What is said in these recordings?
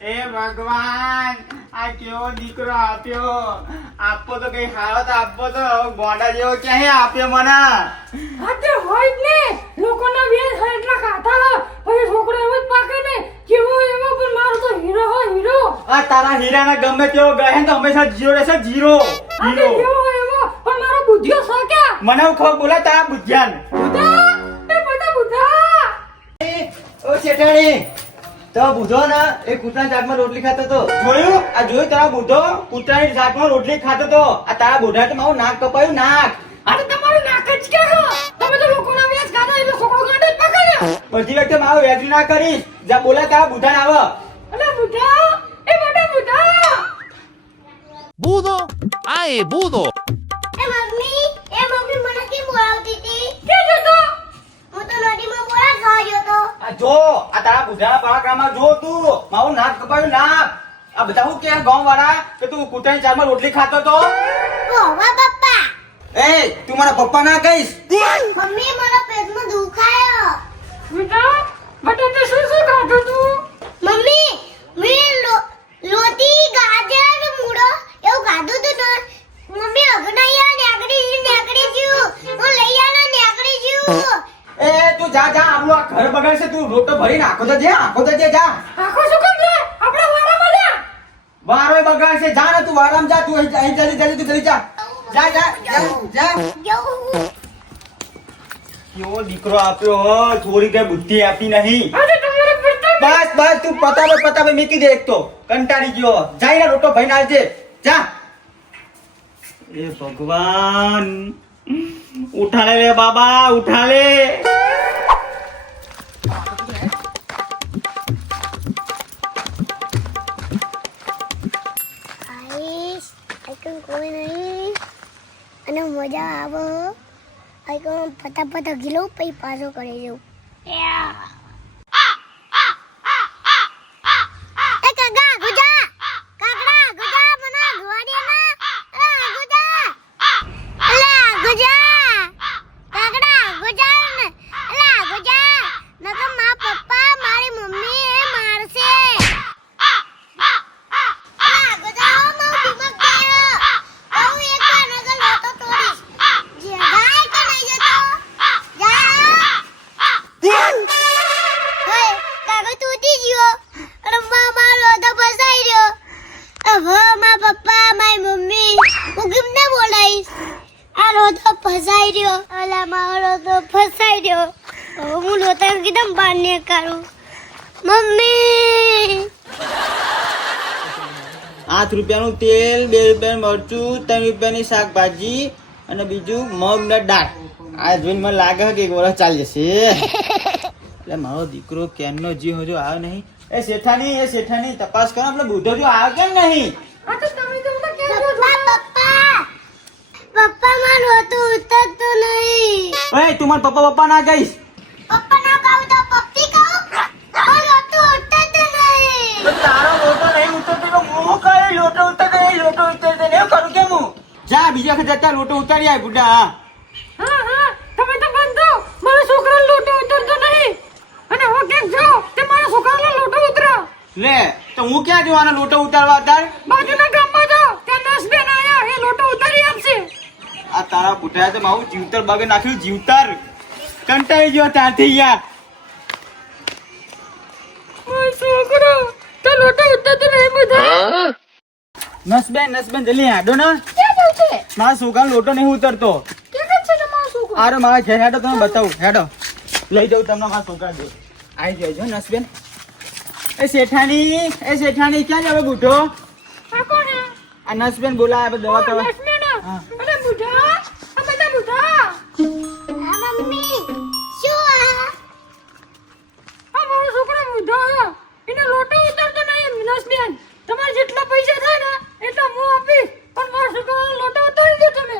એ ભગવાન, આ કેવો દીકરો આપ્યો. આપવો તો કઈ હારો તો આપવો તો. ગોંડા જેવો ક્યાં આપ્યો મને. હાથે હોય જ ને, લોકોના વેર હોય એટલા ખાતા પછી છોકરો એવો જ પાકે ને, કેવો એવો. પણ મારો તો હીરો હોય, હીરો. આ તારા હીરાના ગમે તેવો ગહે તો હંમેશા જીરો રહેશે. જીરો હાથે એવો એવો, પણ મારો બુદ્ધિઓ સક્યા. મને હું ખબર બોલા તારા બુદ્ધિયાન. બુધા, એ બધા બુધા. ઓ શેઠાણી, તો બુધો ને એ કૂતરાની જાતમાં રોટલી ખાતો તો જોયું? આ જોયું તારા બુઢો કૂતરાની જાતમાં રોટલી ખાતો તો. આ તારા બુઢા તો મારું નાક કપાયું, નાક. અરે તમારું નાક જ ક્યાં છે? તમે તો લોકોના વેચ ખાતા એટલે છોકરો ગાંડો જ પકડ્યો. બધી વખતે મારું વેચી ના કરીશ. જા બોલા તારા બુઢાને આવે. અલે બુધા, એ બધા બુધા. ¡Budo! ¡Ay, Budo! મમ્મી મને કેમ બોલાવતી હતી? કે જતો? હું તો નદીમાં બોલા ખાવા ગયો તો. આ જો આ તારા બુઢાના પરાક્રમમાં જો તું મારું નાક કપાયું, નાક. આ બધા હું કે ગામ વાળા કે તું કૂતરાની જાતમાં રોટલી ખાતો તો. ઓ વાહ પપ્પા. એ તું મારા પપ્પા ના કહીશ. મમ્મી મારા પેટમાં દુખાયો. બુધા, બટા તે શું શું ખાધું તું? મમ્મી મેં લોટી ગાજર મૂળો એવું ખાધું તું ને. મમ્મી અગનૈયા નેકડી જ્યું. હું લઈ આના નેકડી જ્યું. એ તું જા જા, આપણું આ ઘર બગાડશે. તું રોટો ભરીને આખો તો જે જા. આખો શું કામ છે? આપણા વાડામાં જા. વારોય બગાડશે. જા ને તું વારામાં જા. તું અહીં જલ્દી તું જા. જા જા જા. જવું. કેવો દીકરો આપ્યો હો. થોડી કઈ બુદ્ધિ આપી નહીં. આજે તમારે પડતા બસ તું પતાવે મીકી દે. એક તો કંટાળી ગયો. જાય ને રોટો ભરીને આવજે. જા. એ ભગવાન, ઉઠા લે બાબા, ઉઠા લે. આઈશ આઈકન કોઈ નહીં અને મજા આવે. આઈકન ફટાફટ ગીલો પછી પાછો કરી દઉં. એ કાકા ગુજા, કાકડા ગુજા, મને ગોડિયા ના ગુજા. અલા ગુજા, કાકડા ગુજા ને. અલા ગુજા, નકર મા પપ્પા મારી મમ્મી એ મારશે. અલા ગુજા, મો દિમાગ ગયો. હું એક વાર નગર લોટો તોડીશ. જે ગાય કે નહીં જતો. જા. ઓય કાકા તૂટી ગયો. અરે મારો લોટો ફસાઈ ગયો. હવે મા પપ્પા મારી મમ્મી હું કેમ ના બોલાઈશ. આ લોટો ફસાઈ ગયો. અલા મારો લોટો ફસાઈ ગયો. હવે હું લોટો કીધમ બહાર ને કાઢું. મમ્મી 8 રૂપિયાનું તેલ, 2 રૂપિયાનું મરચું, 3 રૂપિયાની શાકભાજી અને બીજું મગ ને દાળ. આ જોઈને મને લાગે કે એક વર્ષ ચાલી જશે. એટલે મારો દીકરો કેનનો જીવ હજુ આવ્યો નહીં. એ શેઠાની તપાસ કરો. આપણે બુઢો જો આવ્યો કેમ નહીં? આ તો તમે તો બધા કેમ છો? પપ્પા મારો લોટો ઉતરતો નહીં. ઓય તું મારા પપ્પા ના કહીશ. પપ્પા ના કહું તો પપ્પી કહું. મારો લોટો ઉતરતો નહીં. તો તારો લોટો નહીં ઉતરતો તો હું કઈ લોટો ઉતરતો નહીં એવું કરું કેમ હું? જા બીજી વખત જતા લોટો ઉતારી આય બુઢા. હા, તમે તો બંધો. મારા છોકરાનો લોટો ઉતરતો નહીં. અને હું કેમ જો તે મારા છોકરાનો લોટો ઉતરો. લે તો હું ક્યાં જવાનો લોટો ઉતારવા અત્યારે? બાજુના ગામમાં જાઓ, ત્યાં નસબેન આયા, એ લોટો ઉતારી આપશે. આ તારા બુઢાએ તો મારું જીવતર બગે નાખ્યું. જીવતર કંટાળી ગયો ત્યાંથી યાર. ઓય છોકરો, તો લોટો ઉતરતો નહીં બધા. નસબેન જલ્દી હેડો ને. ક્યાં જાવ છે? મારા છોકરાનો લોટો નહીં ઉતરતો. ક્યાં છે તમારો છોકરો? અરે મારા ઘેર હેડો તમે બતાવું. હેડો લઈ જાઉં તમને મારા છોકરા જોડે. આવી જજો નસબેન. એ શેઠાણી ક્યાં જાવ બુઢો? આ કોણ છે? આ નસબેન બોલાય દવા કરવા. લક્ષ્મણ. હા. અરે બુઢા, આ બધા બુઢા. હા મમ્મી શું આ? આ મારો છોકરો બુઢો છે. એને લોટો ઉતરતો નહીં. નસબેન, તમારે જેટલા પૈસા થાય ને એટલા હું આપીશ. પણ મારો છોકરાનો લોટો ઉતારી દો તમે.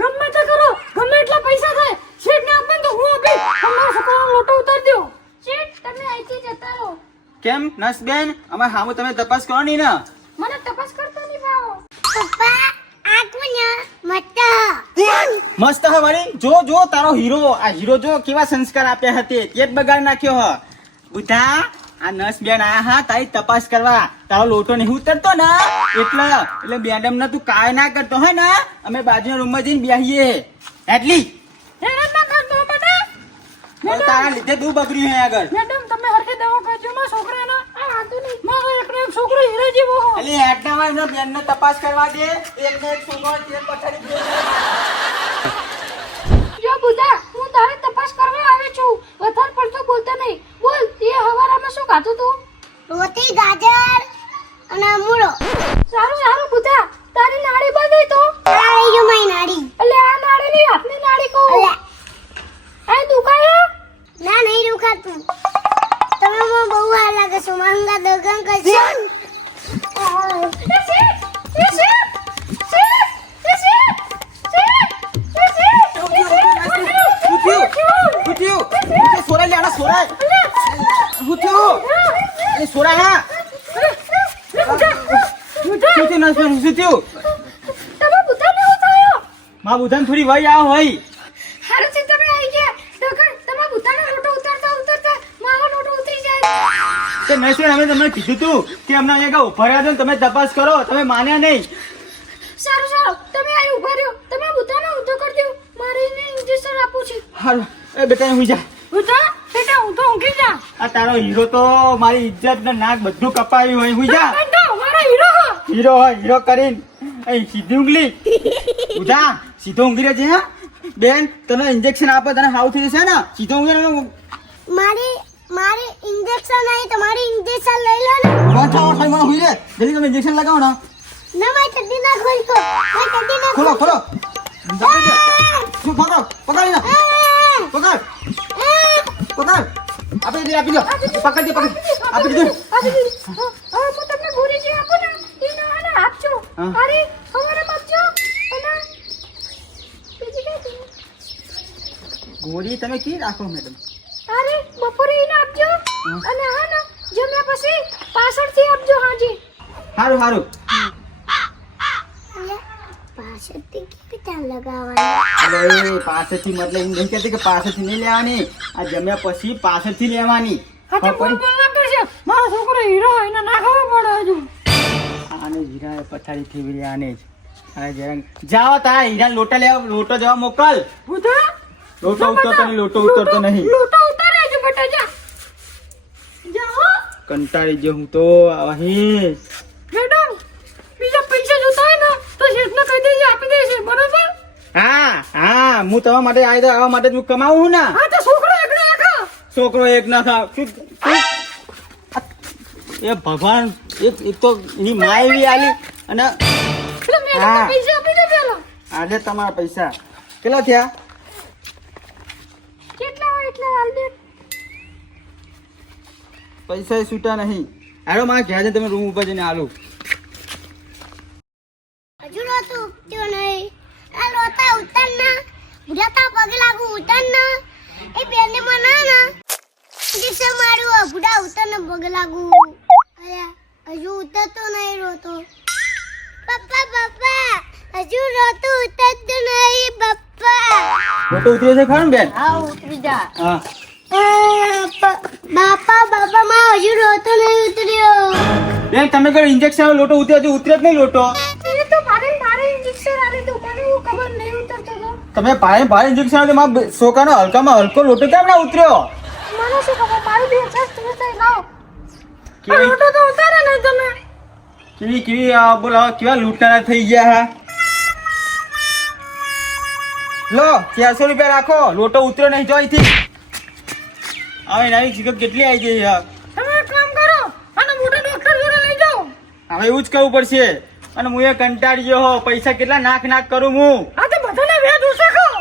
ગમે તે કરો, ગમે એટલા પૈસા થાય, શેઠને આપે ને તો હું આપીશ. પણ મારો છોકરાનો લોટો ઉતારી દો. શેઠ, તમે અહીંથી જતા રહો. કેમ નસબેન? અમારે હામું તમે તપાસ કરો નહીં ને? મને તપાસ કરતા નહીં ભાવો. પપ્પા આ કોણ મત મસ્ત હે વળી. જો તારો હીરો. આ હીરો જો કેવા સંસ્કાર આપ્યા હતા તે જ બગાડ નાખ્યો હ. બુઢા આ નર્સ બેન આયા હા તારી તપાસ કરવા. તારો લોટો નહીં ઉતરતો ને એટલે મેડમ ને તું કાય ના કરતો હોય ને અમે બાજુના રૂમમાં જઈને બેસીએ એટલી હેરાન ના કરતો બેટા. હવે તારા લીધે તું બગડ્યું હે આગળ. મેડમ તમે હરખી દવા કરજો મારા છોકરાના. આ વાંધો નહીં. મારો એકનો એક છોકરો હીરો જેવો હો. એટલે હેડનામાં એમના બેનને તપાસ કરવા દે. એકને એક છોકરો તેલ પથારી દે. જો બુધા હું તારી તપાસ કરવા આવી છું. વધારે પડતો બોલતા નહીં. બોલ તે હવારામાં શું ખાધું તું? રોટી ગાજર અને મૂળો. સારું સારું બુધા તારી નાડી બંધ તો આ રહી ગયું મારી નાડી. એટલે આ નાડી ની હાથની નાડી કહું. અલ્યા, આ દુખાય ના નહીં દુખાતું. તમે મને બહુ વાર લાગે છો. માંગા દગન કરશે. શું થયું? સોરાય લે આના સોરાય. શું થયું? એ સોરાય હા. શું થયું નર્સ બેન? શું થયું? તમે બુધા ને ઉતાયો. માં બુધાને થોડી વહી આવો હોય. હારું છે તમે આવી ગયા. દગન તમે બુધાનો લોટો ઉતારતા મારો લોટો ઉતરી જાય. તે નર્સ બેન અમે તમને કીધું તું કે અમને અહીંયા ઉભા રહ્યા છો ને તમે તપાસ કરો. તમે માન્યા નહીં. સારું સારું તમે અહીં ઉભા રહ્યો. તમે બુધાને ઊંધો કરી દો. મારે એને ઇન્જેક્શન આપવું છે. હાલો એ બેટા અહીં હુઈ જા. બુધા બેટા હું તો ઊંઘી જા. આ તારો હીરો તો મારી ઇજ્જત ને નાક બધું કપાયું હોય. હુઈ જા. બેટા મારો હીરો હો. હીરો હોય હીરો કરીને અહીં સીધી ઊંઘલી. ઉઠા સીધો ઊંઘી રહેજે હા. બેન તને ઇન્જેક્શન આપે તને હાવ થઈ જશે ને. સીધો ઊંઘી રહેવાનું. મારી ઇન્જેક્શન નહીં. તમારી ઇન્જેક્શન લઈ લો ને. વાંચા વાંચા મને હુઈ રે. જલ્દી તમે ઇન્જેક્શન લગાવો ને. ના મારી ચડ્ડી ના ખોલતો. મારી ચડ્ડી ના ખોલો ખોલો. શું પકડો પકડી ના પકડ પકડ. આપી દે આપી દો. પકડ દે પકડ. આપી દે. હું તમને ગોળી જે આપું ને એને આને આપજો. હા. અરે હવારે આપજો. અને બીજી કઈ ગોળી તમે કી રાખો મેડમ? અરે બપોરે એને આપજો. અને હા ને જમ્યા પછી પાછળથી આપજો હાજી. સારું સારું. પાછળથી કેવી રીતે લગાવવાની? અરે પાછળથી મતલબ એમ નહીં કહેતી કે પાછળથી નહીં લેવાની. આ જમ્યા પછી પાછળથી લેવાની. હા તો બોલ બોલ ના કરશે. મારો છોકરો હીરો હોય એને ના ખબર પડે હજુ. આને હીરા પથારી થી આને જ. આ જરાક જાઓ તા હીરા લોટો લેવા લોટો જવા મોકલ. બુધા લોટો ઉતરતો નહીં લોટો ઉતરતો નહીં. લોટો ઉતારે છે બેટા જા. જાઓ કંટાળી ગયો હું તો અહીં. મેડમ બીજા પૈસા જોતા હોય ને તો શેઠને કહી દેજે આપી દેશે બરોબર. હા હા હું તમારા માટે આવવા માટે જ હું કમાવું છું ને. હા તો છોકરો એકલો આખો. છોકરો એક ના ખાવ એ ભગવાન એક તો એની મા એવી આલી અને એટલે મેડમ હા. પૈસા આપી દે પેલા. આજે તમારા પૈસા કેટલા થયા? કેટલા હોય એટલે હાલ દે. પૈસા છૂટા નહીં. હાલો મારા ઘેર જઈને તમે રૂમ ઉપર જઈને આલું. હજુ રોતું ઉઠ્યો નહીં. આ રોતા ઉતાર ના. બુઢા પગે લાગુ ઉતાર ના. એ બેને મને ના ઇન્જેક્શન માર્યું. બુઢા ઉતાર ને પગે લાગુ. અલ્યા હજુ ઉતરતો નહીં રોતો. પપ્પા પપ્પા હજુ રોતો ઉતરતો નહીં પપ્પા. મોટો ઉતર્યો છે ખરું બેન? હા ઉતરી જા. હા બાપા માં હજુ રોતો નહીં ઉતર્યો. બેન તમે કોઈ ઇન્જેક્શન લોટો ઉતર્યો છે ઉતર્યો જ નહીં લોટો. એ તો મારે ઇન્જેક્શન આલે તો મને એવું ખબર નહીં ઉતરતો તો. તમે ભારે ઇન્જેક્શન આવે મારા છોકરાનો હલકામાં હલકો લોટો કેમ ના ઉતર્યો? મને શું ખબર મારું બે ચાર તમે થઈ લાવ. આ કેવી લોટો તો ઉતારે નહીં તમે. કેવી બોલો કેવા લૂંટારા થઈ ગયા હા. લો 400 રૂપિયા રાખો. લોટો ઉતર્યો નહીં જો અહીંથી. હવે નવી શિકત કેટલી આવી ગઈ યાર. તમે એક કામ કરો અને મોટા ડોક્ટર જોડે લઈ જાઓ. હવે એવું જ કરવું પડશે. અને હું એ કંટાળી ગયો હો. પૈસા કેટલા નાખ કરું હું. આ તો બધાને વ્યાજ ઓછા ખાઓ.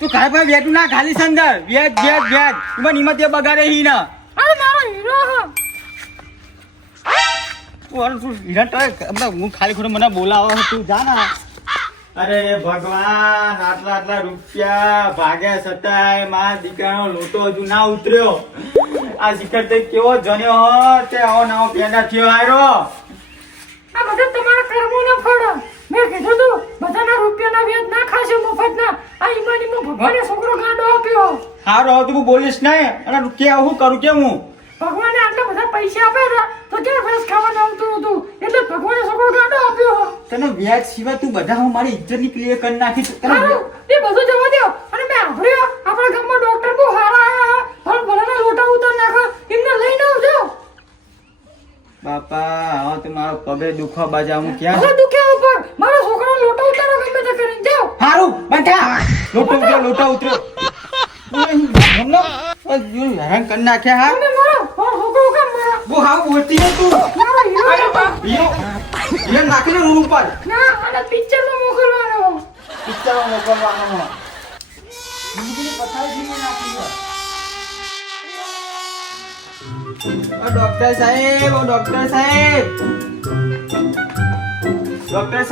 તું ખાય ભાઈ વેટું ના ખાલી સંદર વ્યાજ એમાં નિમત બગાડે હી ના. આ મારો હીરો હો. તું હીરા ટ્રાય હું ખાલી ખોટું મને બોલાવો તું જા ને. અરે ભગવાન આટલા રૂપિયા ભાગ્યા છતાંય મારા દીકરાનો લોટો હજુ ના ઉતર્યો. આ શિખર તે કેવો જન્યો હો તે આવો નવો પેદા થયો હારો. આ બધા તમારા કર્મોના ફળ. મેં કીધું તું બધાના રૂપિયાના વ્યાજ ના ખાશે મફતના. આ ઈમાનીમાં ભગવાને છોકરો ગાંડો આપ્યો. હારો તું બોલીશ નહીં અને કે હું કરું કેમ હું ભગવાને આટલા બધા પૈસા આપ્યા હતા તો ક્યાં ભેંસ ખાવાનું આવતું હતું એટલે ભગવાને છોકરો ગાંડો આપ્યો. તને વ્યાજ સિવાય તું બધા હું મારી ઇજ્જતની ક્લિયર કરી નાખી તને સારું, એ બધું જવા દો. અને મેં સાંભળ્યું આપણા ગામમાં ડોક્ટર બહુ સારા આયા પણ ભલાના લોટા ઉતાર નાખો એમને લઈને આવજો. બાપા હવે તો મારો પગે દુખવા બાજા હું ક્યાં ભલે દુખ્યા ઉપર મારા છોકરાનો લોટો ઉતારો ગમે તે કરીને જાઓ. હારું બંધા લોટા ઉતરો હેરાન કરી નાખ્યા હા તમે મારો છોકરો કેમ મારો? બહુ હાવ બોલતી હે તું મારો હીરો છે. હીરો નાખીને રૂમ ઉપર ના આને પિક્ચરમાં મોકલવાનો. પિક્ચરમાં મોકલવાનો બીજી પથારી થી નાખી દે. ડોક્ટર સાહેબ ડોક્ટર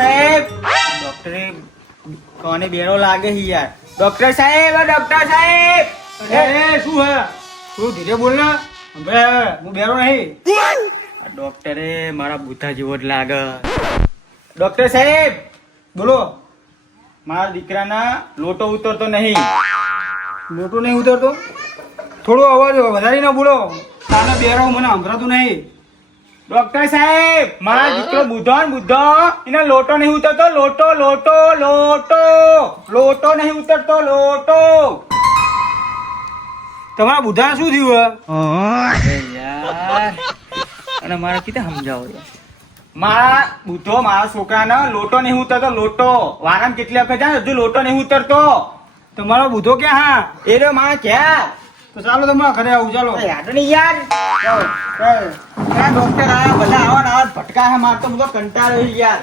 સાહેબ ડોક્ટરે કોને બેરો લાગે છે યાર. ડોક્ટર સાહેબ શું હે તું ધીરે બોલ ને હવે હું બેરો નહીં. આ ડોક્ટરે મારા બુથા જેવો જ લાગે. ડોક્ટર સાહેબ બોલો મારા દીકરાના લોટો ઉતરતો નહીં. લોટો નહીં ઉતરતો થોડો અવાજ વધારી ના બોલો તાને બેરો મને સંભળાતું નહીં. ડોક્ટર સાહેબ મારા દીકરો બુધો ને બુધો એને લોટો નહીં ઉતરતો લોટો નહીં ઉતરતો લોટો. તમારા બુધાને શું થયું હે અરે યાર અને મારે કીધે સમજાવો યાર. મારા બુધો મારા છોકરાને લોટો નહીં ઉતરતો લોટો વારામ કેટલી વખત જાય હજુ લોટો નહીં ઉતરતો. તમારો બુધો ક્યાં હા એ રહ્યો મારા ક્યાં તો ચાલો તમારા ઘરે આવું ચાલો. યાદ નહીં યાર ડોક્ટર આયા બધા આવા ભટકા હે મારતો બધો કંટાળ્યો છે યાર.